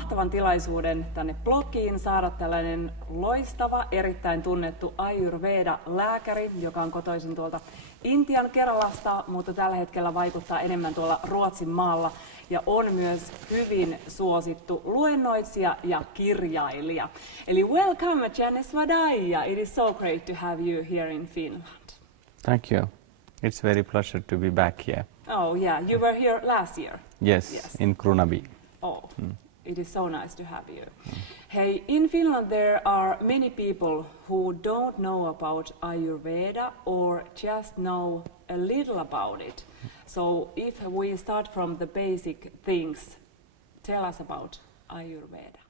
mahtavan tilaisuuden tänne blogiin saada tällainen loistava, erittäin tunnettu Ayurveda-lääkäri, joka on kotoisin tuolta Intian Keralasta, mutta tällä hetkellä vaikuttaa enemmän tuolla Ruotsin maalla ja on myös hyvin suosittu luennoitsija ja kirjailija. Eli welcome Janesh Vaidya. It is so great to have you here in Finland. Thank you. It's very pleasure to be back here. Oh yeah, you were here last year. Yes. In Kronaby. Oh, it is so nice to have you. Hey, in Finland there are many people who don't know about Ayurveda or just know a little about it. So if we start from the basic things, tell us about Ayurveda.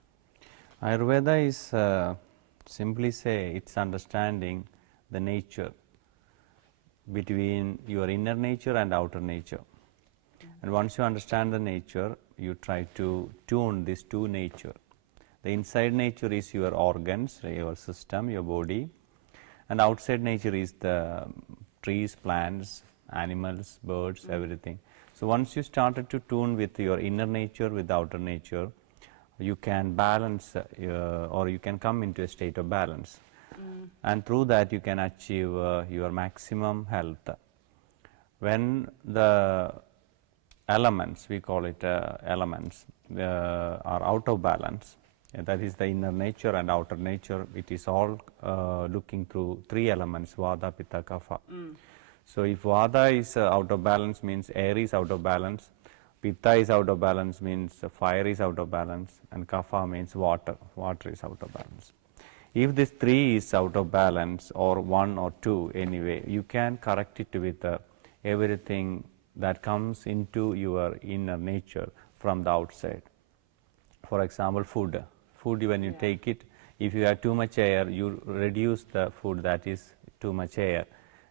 Ayurveda is, simply say, it's understanding the nature between your inner nature and outer nature. And once you understand the nature, you try to tune these two nature. The inside nature is your organs, your system, your body, and outside nature is the trees, plants, animals, birds, everything. So once you started to tune with your inner nature, with outer nature, you can balance or you can come into a state of balance. And through that you can achieve your maximum health. When the elements, we call it elements, are out of balance, that is the inner nature and outer nature, it is all looking through three elements, Vata, Pitta, Kapha. So if Vata is out of balance, means air is out of balance, Pitta is out of balance, means fire is out of balance, and Kapha means water is out of balance. If this three is out of balance, or one or two anyway, you can correct it with everything that comes into your inner nature from the outside. For example, food when you take it, if you have too much air, you reduce the food that is too much air.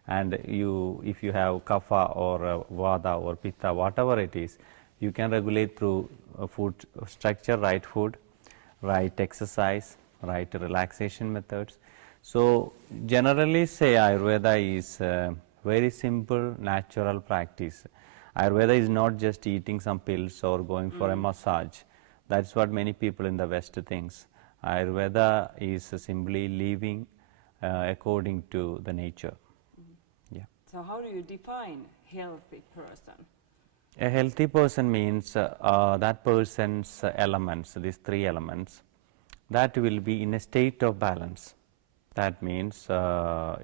And if you have Kapha or Vata or Pitta, whatever it is, you can regulate through food structure, right food, right exercise, right relaxation methods. So generally say Ayurveda is very simple, natural practice. Ayurveda is not just eating some pills or going for a massage. That's what many people in the West thinks. Ayurveda is simply living according to the nature. Yeah. So how do you define healthy person? A healthy person means that person's elements, these three elements, that will be in a state of balance. That means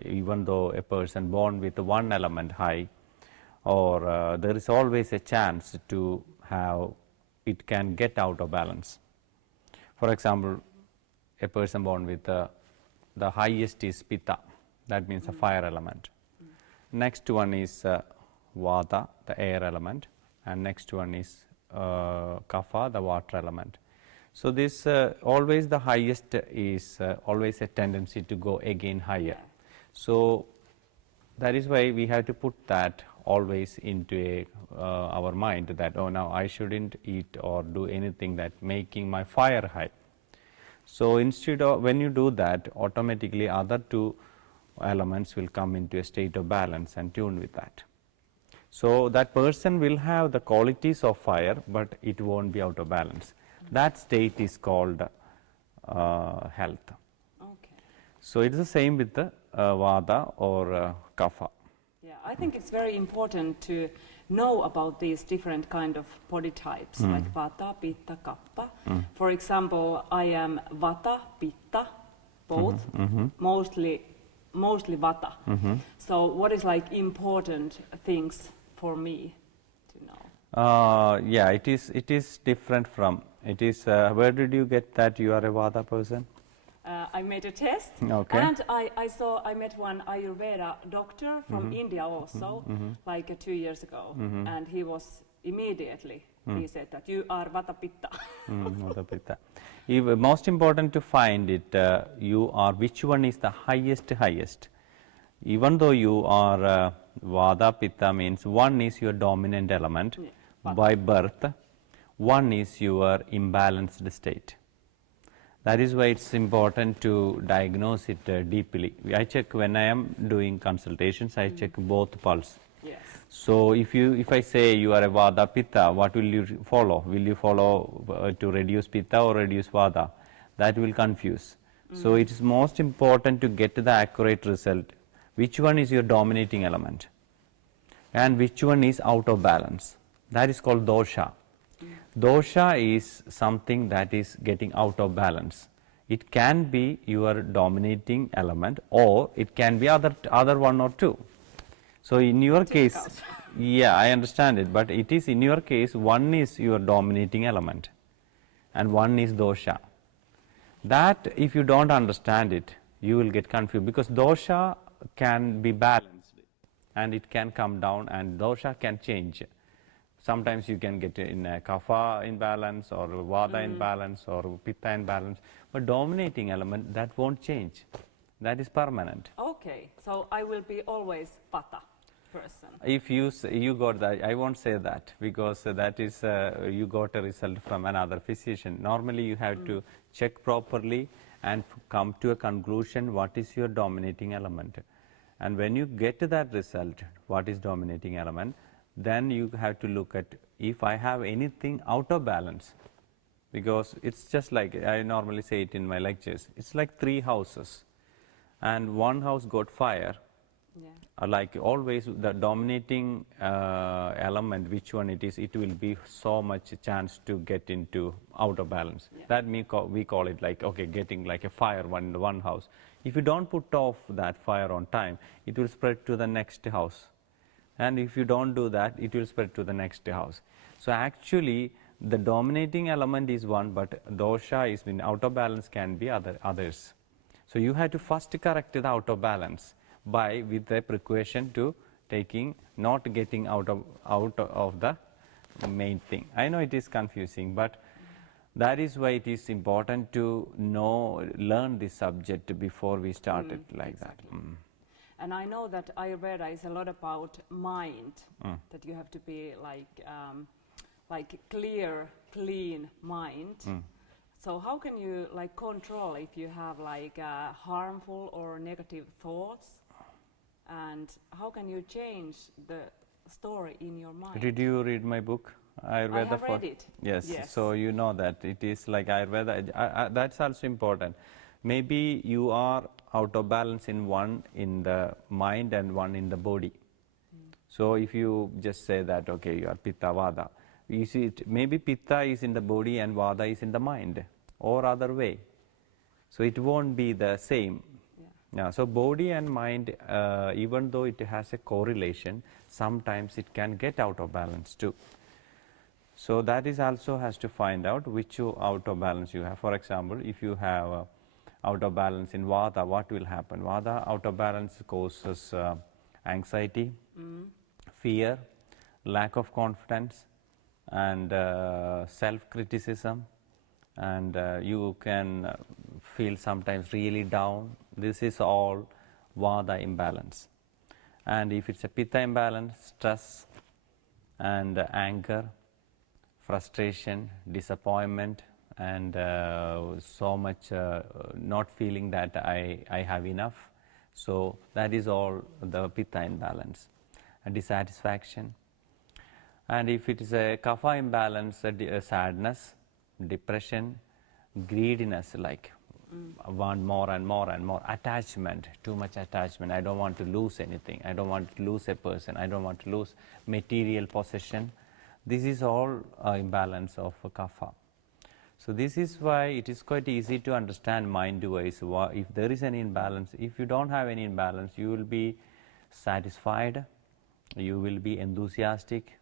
even though a person born with one element high, or there is always a chance to have it can get out of balance. For example, a person born with the highest is Pitta, that means a fire element. Next one is Vata, the air element, and next one is Kapha, the water element. So this always the highest is always a tendency to go again higher. So that is why we have to put that always into our mind that, oh, now I shouldn't eat or do anything that making my fire high. So instead of, when you do that, automatically other two elements will come into a state of balance and tune with that. So that person will have the qualities of fire, but it won't be out of balance. That state is called health. Okay. So it is the same with the Vata or Kapha. Yeah, I think it's very important to know about these different kind of body types, like Vata, Pitta, Kapha. For example, I am Vata, Pitta, both, mostly Vata. So what is like important things for me to know? Yeah, it is different from, it is, where did you get that you are a Vata person? I made a test, Okay. and I met one Ayurveda doctor from India also, like 2 years ago, and he was immediately, he said that you are Vata Pitta. Vata Pitta. Most important to find it, you are, which one is the highest. Even though you are Vata Pitta, means one is your dominant element by birth, one is your imbalanced state. That is why it's important to diagnose it deeply. I check when I am doing consultations, I check both pulse. Yes. So if I say you are a Vata Pitta, what will you follow? Will you follow to reduce Pitta or reduce Vata? That will confuse. So it is most important to get the accurate result. Which one is your dominating element and which one is out of balance? That is called dosha. Dosha is something that is getting out of balance. It can be your dominating element or it can be other one or two. So in your case, yeah, I understand it, but it is in your case, one is your dominating element and one is dosha. That if you don't understand it, you will get confused, because dosha can be balanced and it can come down and dosha can change. Sometimes you can get in a kapha imbalance or vata imbalance or pitta imbalance, but dominating element, that won't change. That is permanent. Okay, so I will be always Vata person. If you got that, I won't say that, because that is you got a result from another physician. Normally you have to check properly and come to a conclusion what is your dominating element. And when you get to that result, what is dominating element, then you have to look at if I have anything out of balance, because it's just like I normally say it in my lectures, it's like 3 houses and one house got fire. Yeah. Like always the dominating element, which one it is, it will be so much chance to get into out of balance. Yeah. That we call it like, okay, getting like a fire in one house. If you don't put off that fire on time, it will spread to the next house. And if you don't do that, it will spread to the next house. So actually the dominating element is one, but dosha is in out of balance can be others. So you have to first correct the out of balance by with the precaution to taking, not getting out of the main thing. I know it is confusing, but that is why it is important to learn this subject before we start it like exactly. that. And I know that Ayurveda is a lot about mind, that you have to be like clear, clean mind. So how can you like control if you have like harmful or negative thoughts, and how can you change the story in your mind? Did you read my book, Ayurveda? I have read it. Yes. Yes. So you know that it is like Ayurveda. That's also important. Maybe you are out of balance in one in the mind and one in the body. So if you just say that, okay, you are Pitta Vata, you see maybe Pitta is in the body and Vata is in the mind, or other way. So it won't be the same. Yeah. So body and mind, even though it has a correlation, sometimes it can get out of balance too. So that is also has to find out which out of balance you have. For example, if you have out of balance in Vata, what will happen? Vata out of balance causes anxiety, fear, lack of confidence, and self-criticism, and you can feel sometimes really down. This is all Vata imbalance. And if it's a Pitta imbalance, stress and anger, frustration, disappointment, and so much not feeling that I have enough. So that is all the Pitta imbalance. A dissatisfaction. And if it is a Kapha imbalance, sadness, depression, greediness, like want more and more and more, attachment, too much attachment. I don't want to lose anything. I don't want to lose a person. I don't want to lose material possession. This is all imbalance of Kapha. So this is why it is quite easy to understand mind-wise if there is any imbalance. If you don't have any imbalance, you will be satisfied, you will be enthusiastic,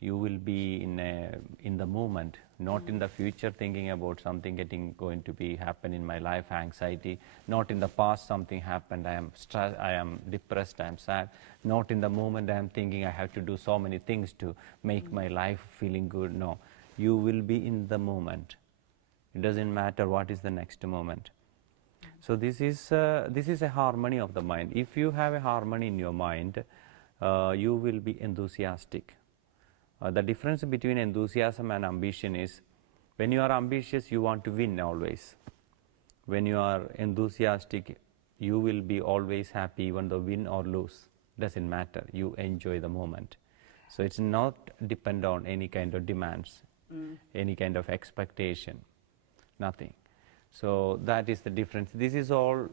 you will be in the moment, not in the future thinking about something going to be happen in my life, anxiety, not in the past something happened, I am stressed, I am depressed, I am sad, not in the moment I am thinking I have to do so many things to make my life feeling good. No, you will be in the moment. It doesn't matter what is the next moment. So this is a harmony of the mind. If you have a harmony in your mind, you will be enthusiastic. The difference between enthusiasm and ambition is, when you are ambitious, you want to win always. When you are enthusiastic, you will be always happy, even though win or lose, doesn't matter. You enjoy the moment. So it's not depend on any kind of demands, any kind of expectation, nothing. So that is the difference. This is all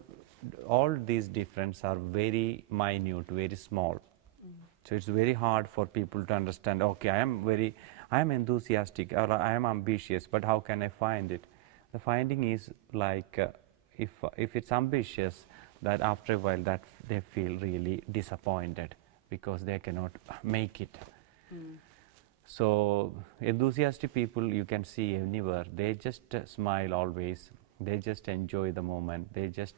these differences are very minute, very small. So it's very hard for people to understand, okay, I am enthusiastic or I am ambitious, but how can I find it? The finding is like if it's ambitious, that after a while that they feel really disappointed because they cannot make it. So enthusiastic people you can see anywhere, they just smile always, they just enjoy the moment, they just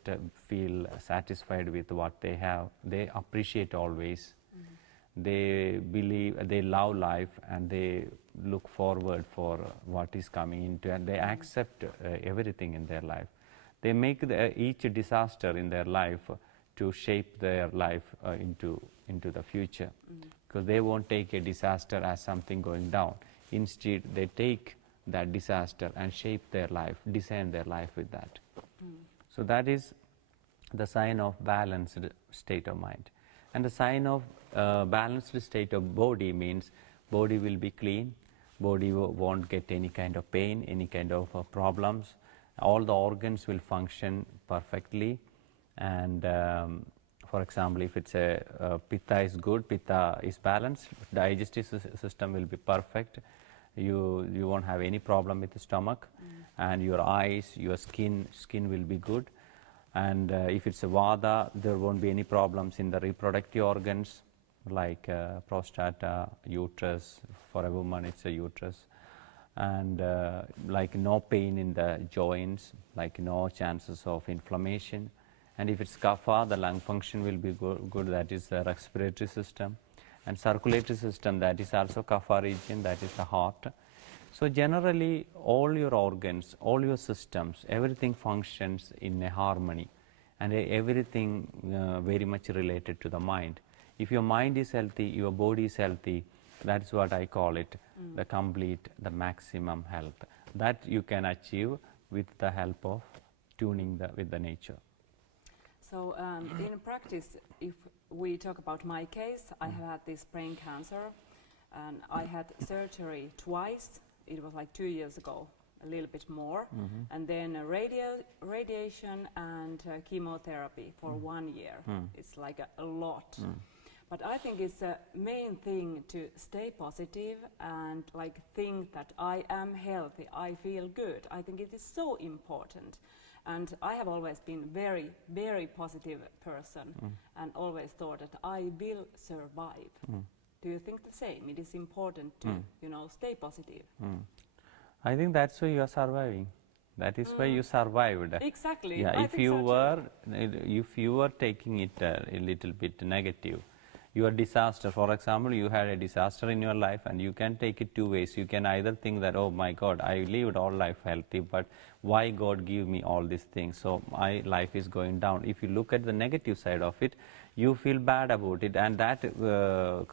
feel satisfied with what they have, they appreciate always, they believe, they love life, and they look forward for what is coming into, and they accept everything in their life. They make each disaster in their life to shape their life into the future, because they won't take a disaster as something going down. Instead, they take that disaster and shape their life, design their life with that. So that is the sign of balanced state of mind. And the sign of balanced state of body means body will be clean, body won't get any kind of pain, any kind of problems. All the organs will function perfectly. And for example, if it's pitta is good, pitta is balanced, digestive system will be perfect. You won't have any problem with the stomach, and your eyes, your skin will be good. And if it's a vata, there won't be any problems in the reproductive organs like prostata, uterus. For a woman, it's a uterus. And like no pain in the joints, like no chances of inflammation. And if it's kapha, the lung function will be good, that is the respiratory system. And circulatory system, that is also kapha region, that is the heart. So generally, all your organs, all your systems, everything functions in a harmony, and everything very much related to the mind. If your mind is healthy, your body is healthy, that's what I call it, the complete, the maximum health. That you can achieve with the help of tuning with the nature. So in practice, if we talk about my case, I have had this brain cancer, and I had surgery twice. It was like 2 years ago, a little bit more, and then radiation and chemotherapy for 1 year. It's like a lot. But I think it's the main thing to stay positive and like think that I am healthy, I feel good. I think it is so important. And I have always been very, very positive person and always thought that I will survive. Do you think the same? It is important to, stay positive. I think that's why you are surviving. That is why you survived. Exactly. Yeah, if you were taking it a little bit negative, your disaster, for example, you had a disaster in your life, and you can take it two ways. You can either think that, oh my God, I lived all life healthy, but why God give me all these things? So my life is going down. If you look at the negative side of it, you feel bad about it, and that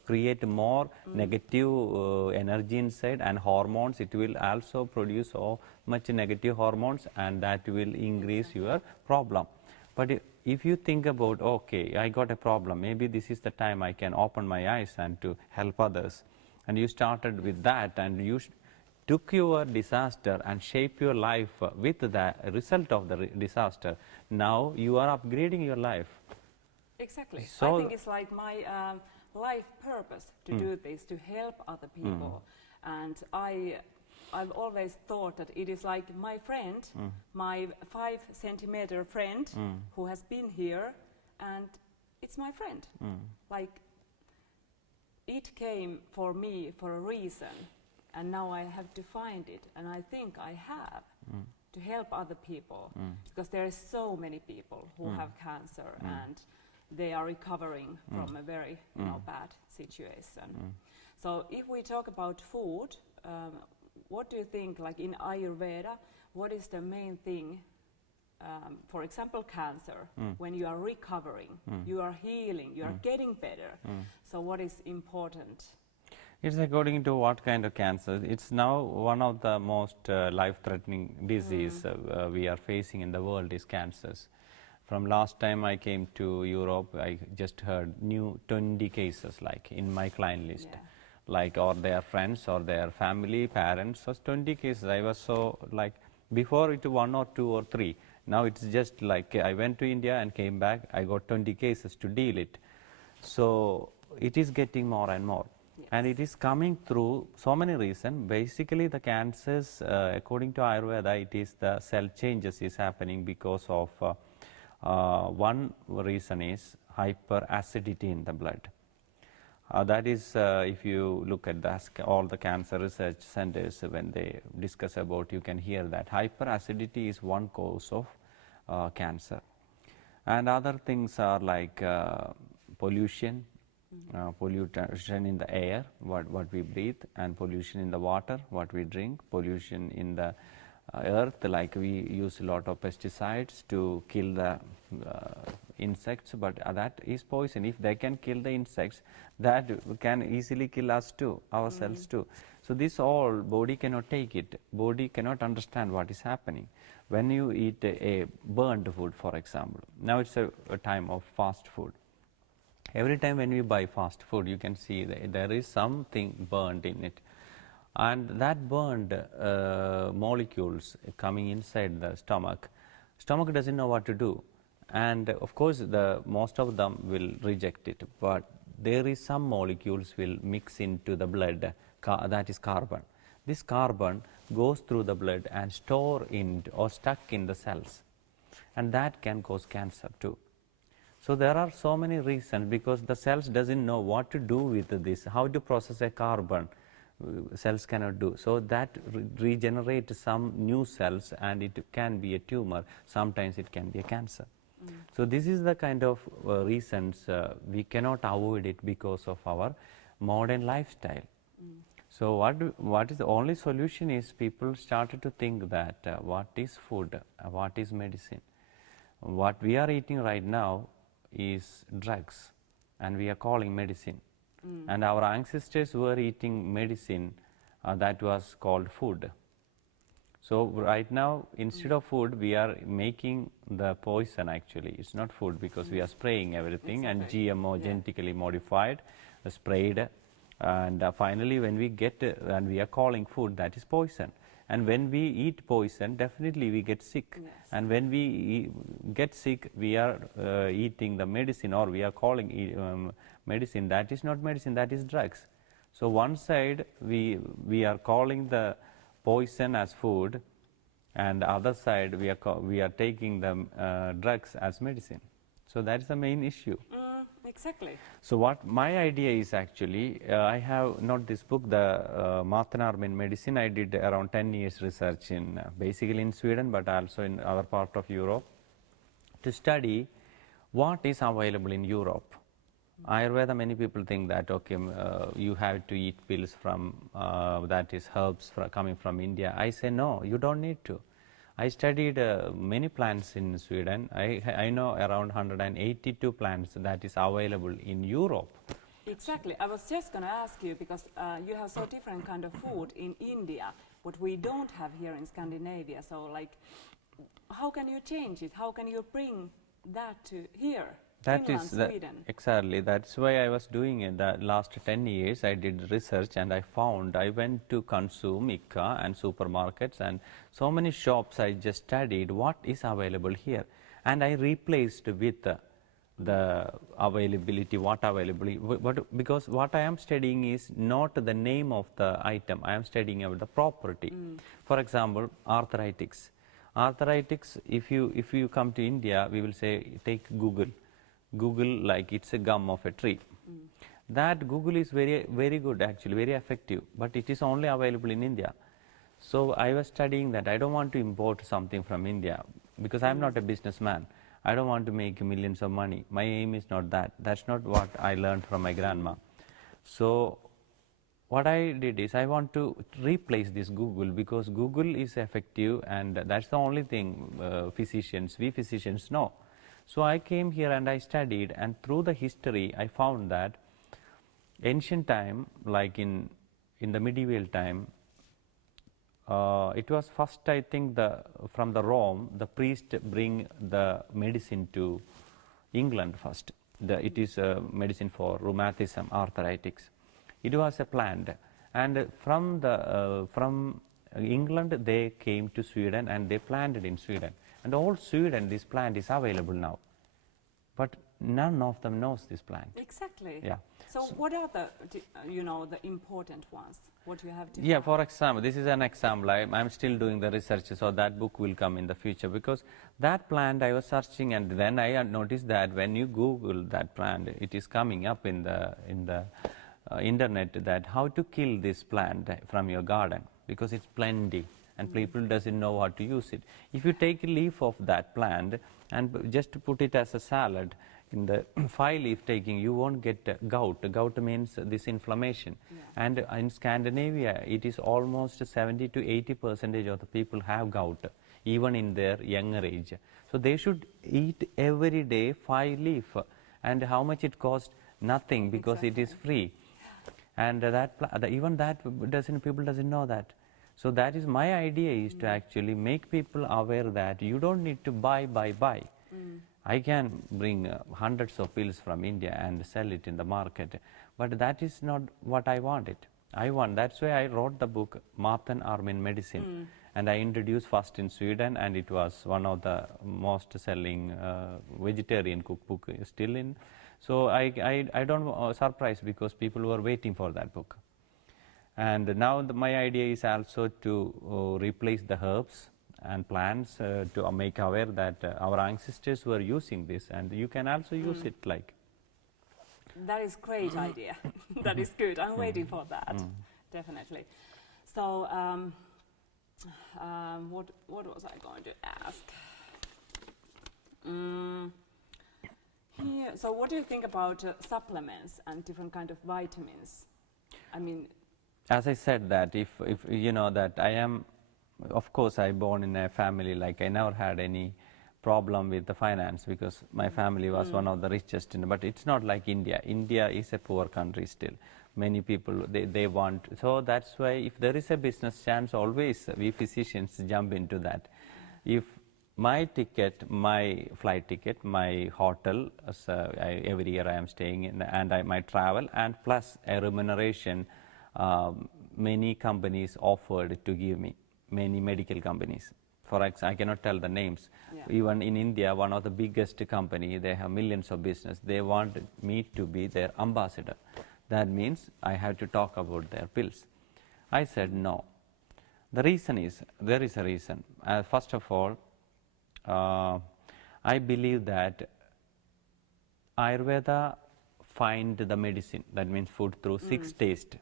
create more negative energy inside and hormones. It will also produce so much negative hormones, and that will increase your problem. But if you think about, okay, I got a problem, maybe this is the time I can open my eyes and to help others, and you started with that, and you took your disaster and shape your life with the result of the disaster, now you are upgrading your life. Exactly. So I think it's like my life purpose to do this, to help other people. And I've always thought that it is like my friend, my 5-centimeter friend who has been here, and it's my friend. Like, it came for me for a reason, and now I have to find it, and I think I have to help other people, because there are so many people who have cancer and they are recovering from a very bad situation. So if we talk about food, what do you think, like in Ayurveda, what is the main thing, for example, cancer, when you are recovering, you are healing, you are getting better, so what is important? It's according to what kind of cancer. It's now one of the most life-threatening disease we are facing in the world is cancers. From last time I came to Europe, I just heard new 20 cases like in my client list. Yeah. like, or their friends or their family, parents. So 20 cases. I was so like, before it 1 or 2 or 3. Now it's just like I went to India and came back. I got 20 cases to deal it. So it is getting more and more. Yes. And it is coming through so many reasons. Basically, the cancers, according to Ayurveda, it is the cell changes is happening because of one reason is hyperacidity in the blood. That is, if you look at all the cancer research centers, when they discuss about, you can hear that hyperacidity is one cause of cancer. And other things are like pollution, pollution in the air, what we breathe, and pollution in the water, what we drink, pollution in the earth, like we use a lot of pesticides to kill the insects, but that is poison. If they can kill the insects, that can easily kill us too, ourselves too. So this all, body cannot take it. Body cannot understand what is happening. When you eat a burned food, for example, now it's a time of fast food. Every time when we buy fast food, you can see that there is something burned in it. And that burned molecules coming inside the stomach doesn't know what to do. And of course, most of them will reject it. But there is some molecules will mix into the blood, that is carbon. This carbon goes through the blood and store in or stuck in the cells. And that can cause cancer too. So there are so many reasons, because the cells doesn't know what to do with this, how to process a carbon. Cells cannot do. So that regenerates some new cells, and it can be a tumor. Sometimes it can be a cancer. So this is the kind of reasons we cannot avoid it because of our modern lifestyle. So what is the only solution is people started to think that what is food, what is medicine. What we are eating right now is drugs, and we are calling medicine. And our ancestors were eating medicine that was called food. So right now, instead of food, we are making the poison actually. It's not food, because we are spraying everything, Exactly. and GMO, genetically modified, sprayed. And finally, when we get, and we are calling food, that is poison. And when we eat poison, definitely we get sick. Yes. And when we get sick, we are eating the medicine, or we are calling medicine. That is not medicine, that is drugs. So one side, we are calling the poison as food, and the other side, we are taking the drugs as medicine. So that is the main issue. Exactly. So what my idea is actually, I have not this book, the Mathanarm in medicine. I did around 10 years research in basically in Sweden, but also in other part of Europe, to study what is available in Europe. Ayurveda, many people think that, okay, you have to eat pills from, that is herbs coming from India. I say, no, you don't need to. I studied many plants in Sweden. I know around 182 plants that is available in Europe. Exactly. I was just going to ask you, because you have so different kind of food in India, what we don't have here in Scandinavia. So, like, how can you change it? How can you bring that to here? That Finland, is the, Sweden. exactly. That's why I was doing it. The last 10 years, I did research, and I went to consume ICA and supermarkets and so many shops. I just studied what is available here, and I replaced with the availability, because what I am studying is not the name of the item. I am studying about the property. For example, arthritis. Arthritis. If you come to India, we will say take Google. Google, like it's a gum of a tree. That Google is very good actually, very effective, but it is only available in India. So I was studying that. I don't want to import something from India, because I am not a businessman. I don't want to make millions of money. My aim is not that. That's not what I learned from my grandma. So what I did is I want to replace this Google, because Google is effective, and that's the only thing we physicians know. So I came here and I studied, and through the history I found that ancient time, like in the medieval time, it was first, I think, from the Rome, the priest bring the medicine to England first. It is medicine for rheumatism, arthritis. It was a plant, and from England they came to Sweden and they planted in Sweden, and all Sweden this plant is available now, but none of them knows this plant. Exactly. Yeah. So what are the the important ones? What you have to Yeah, have? for example, this is an example. I'm still doing the research, so that book will come in the future, because that plant I was searching, and then I noticed that when you Google that plant, it is coming up in the internet, that how to kill this plant from your garden, because it's plenty and people doesn't know how to use it. If you take a leaf of that plant and just put it as a salad, in the 5-leaf taking, you won't get gout. Gout means this inflammation. Yeah. And in Scandinavia, it is almost 70 to 80% of the people have gout, even in their younger age. So they should eat every day 5-leaf. And how much it costs? Nothing, because it is free. And even that people doesn't know that. So that is my idea, is to actually make people aware that you don't need to buy. I can bring hundreds of pills from India and sell it in the market, but that is not what I wanted. That's why I wrote the book Maten Armin Medicine, and I introduced first in Sweden, and it was one of the most selling vegetarian cookbook still in. So I don't surprise, because people were waiting for that book. And now my idea is also to replace the herbs and plants, to make aware that our ancestors were using this, and you can also use it like. That is great idea. That is good. I'm waiting for that. Definitely. So what was I going to ask? Here, so what do you think about supplements and different kind of vitamins? I mean, as I said, that if you know that I am, of course, I born in a family, like I never had any problem with the finance, because my family was one of the richest but it's not like India. India is a poor country still. Many people, they want, so that's why if there is a business chance, always we physicians jump into that. If my ticket, my flight ticket, my hotel, every year I am staying in, and my travel, and plus a remuneration, many companies offered to give me, many medical companies. For example, I cannot tell the names. Yeah. Even in India, one of the biggest company, they have millions of business. They want me to be their ambassador. That means I have to talk about their pills. I said no. The reason is, there is a reason. First of all, I believe that Ayurveda find the medicine, that means food, through 6 tastes,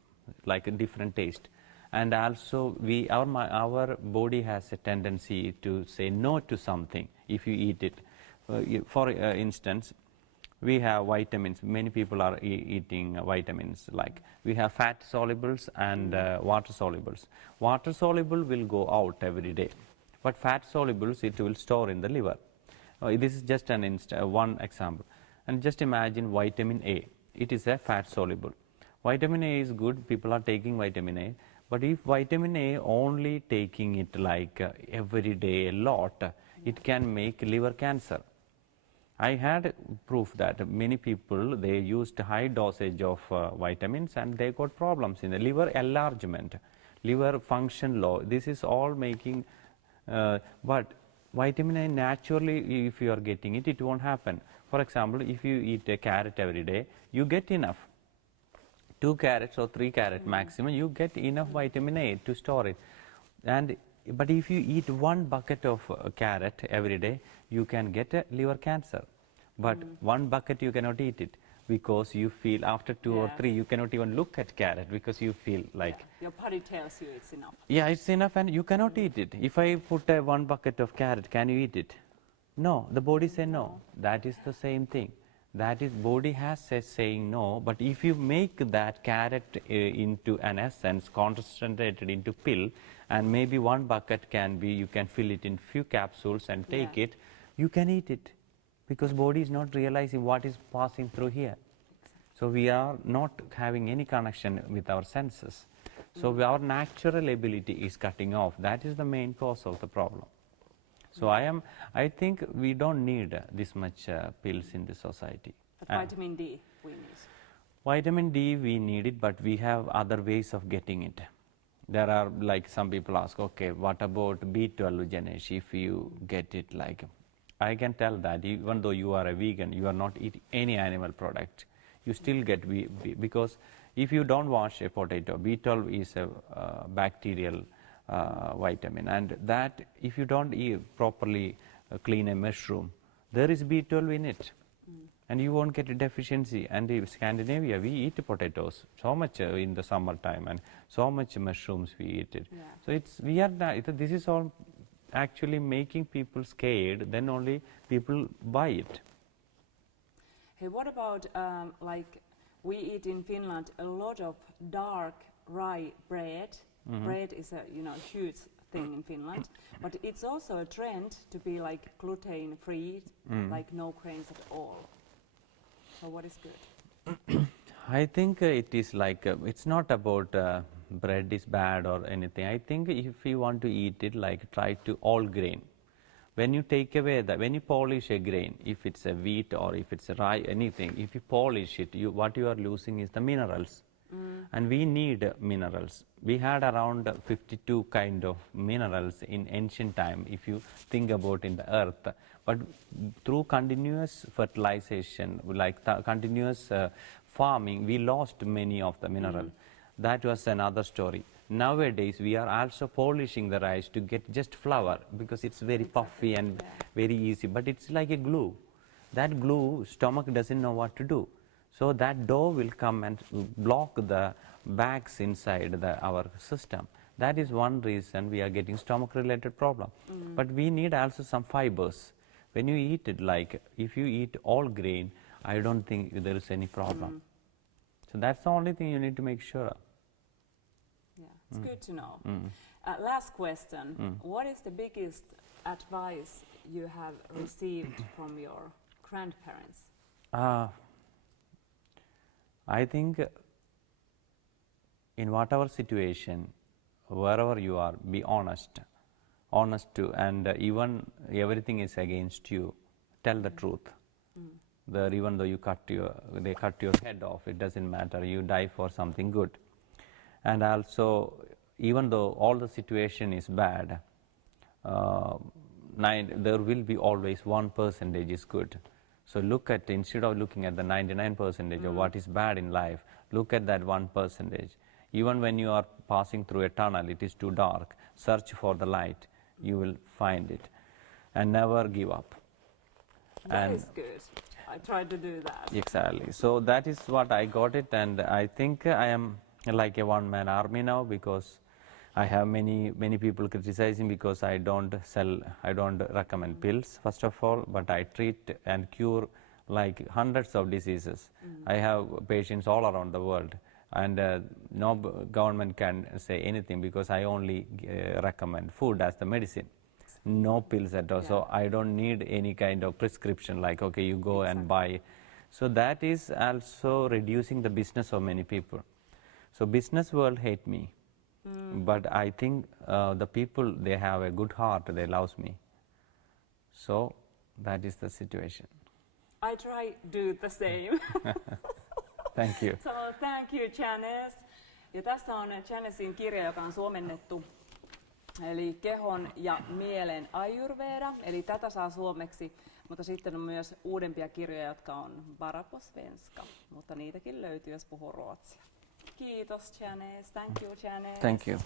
like a different taste. And also our body has a tendency to say no to something if you eat it. For instance, we have vitamins. Many people are eating vitamins, like we have fat solubles and water solubles. Water soluble will go out every day, but fat solubles, it will store in the liver. This is just one example. And just imagine vitamin A. It is a fat soluble. Vitamin A is good, people are taking vitamin A, but if vitamin A only taking it like every day a lot, it can make liver cancer. I had proof that many people, they used high dosage of vitamins and they got problems in the liver enlargement, liver function low. This is all making, but vitamin A naturally, if you are getting it, it won't happen. For example, if you eat a carrot every day, you get enough. 2 carrots or 3 carrots maximum, you get enough vitamin A to store it. But if you eat 1 bucket of carrot every day, you can get a liver cancer. But 1 bucket you cannot eat it, because you feel after 2 or 3 you cannot even look at carrot, because you feel like your body tells you it's enough. Yeah, it's enough, and you cannot eat it. If I put 1 bucket of carrot, can you eat it? No, the body say no. That is the same thing. That is, body has says saying no, but if you make that carrot into an essence, concentrated into pill, and maybe 1 bucket can be, you can fill it in few capsules and take it, you can eat it, because body is not realizing what is passing through here. So we are not having any connection with our senses. So our natural ability is cutting off. That is the main cause of the problem. So I think we don't need this much pills in the society. But vitamin D we need. Vitamin D, we need it, but we have other ways of getting it. There are, like, some people ask, okay, what about B12, Janesh, if you get it? Like, I can tell that even though you are a vegan, you are not eating any animal product, you still get because if you don't wash a potato, B12 is a bacterial vitamin, and that if you don't eat properly clean a mushroom, there is B12 in it. And you won't get a deficiency. And in Scandinavia, we eat potatoes so much in the summertime, and so much mushrooms we eat it. Yeah. So this is all actually making people scared. Then only people buy it. Hey, what about like we eat in Finland a lot of dark rye bread. Bread is a huge thing in Finland, but it's also a trend to be like gluten free, like no grains at all. So what is good? I think it is like it's not about bread is bad or anything. I think if you want to eat it, like try to all grain. When you take away when you polish a grain, if it's a wheat or if it's a rye, anything, if you polish it, what you are losing is the minerals. And we need minerals. We had around 52 kind of minerals in ancient time, if you think about in the earth. But through continuous fertilization, like continuous farming, we lost many of the minerals. That was another story. Nowadays, we are also polishing the rice to get just flour, because it's very puffy and very easy, but it's like a glue. That glue, stomach doesn't know what to do. So that dough will come and block the bags inside our system. That is one reason we are getting stomach-related problem. But we need also some fibers. When you eat it, like if you eat all grain, I don't think there is any problem. So that's the only thing you need to make sure of. Yeah, it's good to know. Last question. What is the biggest advice you have received from your grandparents? I think in whatever situation, wherever you are, be honest to, and even everything is against you, tell the truth. Even though they cut your head off, it doesn't matter, you die for something good. And also, even though all the situation is bad, there will be always 1% is good. So instead of looking at the 99% of what is bad in life, look at that 1%. Even when you are passing through a tunnel, it is too dark, search for the light, you will find it. And never give up. That is good. I tried to do that. Exactly. So that is what I got it, and I think I am like a one-man army now, because I have many people criticizing because I don't recommend pills, first of all, but I treat and cure like hundreds of diseases. I have patients all around the world, and no government can say anything, because I only recommend food as the medicine, no pills at all. So I don't need any kind of prescription like, okay, you go and buy. So that is also reducing the business of many people. So business world hate me. But I think the people, they have a good heart, they love me. So that is the situation. I try do the same. Thank you. So thank you, Janesh. Ja tässä on Janeshin kirja, joka on suomennettu, eli Kehon ja mielen Ayurveda, eli tätä saa suomeksi, mutta sitten on myös uudempia kirjoja, jotka on bara på svenska, mutta niitäkin löytyy, jos puhuu ruotsia. Kiitos, Janesh. Thank you, Janesh. Thank you.